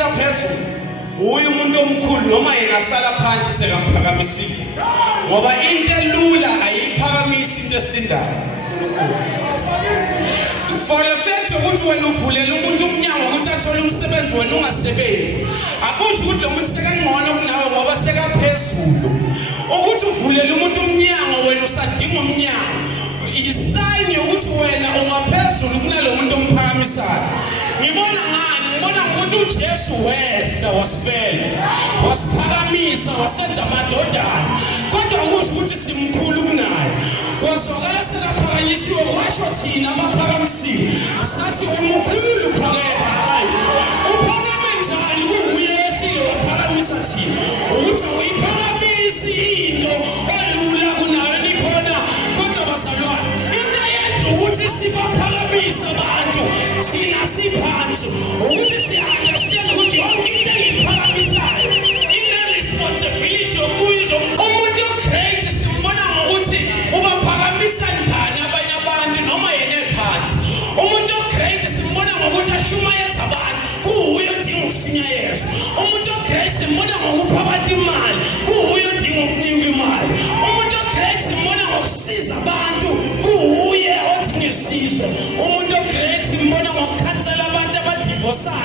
uphakamisa phezulu uye umuntu omkhulu noma yena sala phansi sekamphakamisiwe ngoba into elula ayiphakamisi into esindayo for the fact ukuthi wena uvulela umuntu umnyango ukuthi athole umsebenzi wena ungasebenzi akusho ukuthi lo muntu sekangcono kunawe ngoba sekaphezulu ukuthi uvulela umuntu umnyango wena usadinga umnyango isayini yokuthi wena ungaphezulu kunalo muntu omphakamisayo ngibona ngani ngibona ukuthi uJesu wehla wasifela wasiphakamisa wasenza amadodana kodwa akusho ukuthi simkhulu kunaye kwazokala selaphakanyisiwe kwasho thina abaphakamisiwe sathi umkhulu phakela hayi uphakame njani kuye ehlile waphakamisa thina ukuthi uyiphakamisi into olula kunayo nikhona kodwa bazalwane into yenza ukuthi sibaphakamisa abantu thina siphansi ukuthi si-understand ukuthi yonke into engiyiphakamisayo ine-responsibility yokuyizo umuntu o-great simbona ngokuthi ubaphakamisa njani abanye abantu noma yena ephansi umuntu o-great simbona ngokuthi ashumayeza abantu kuwuye odinga ukushinyayezwa umuntu o-great simbona ngokupha abantu imali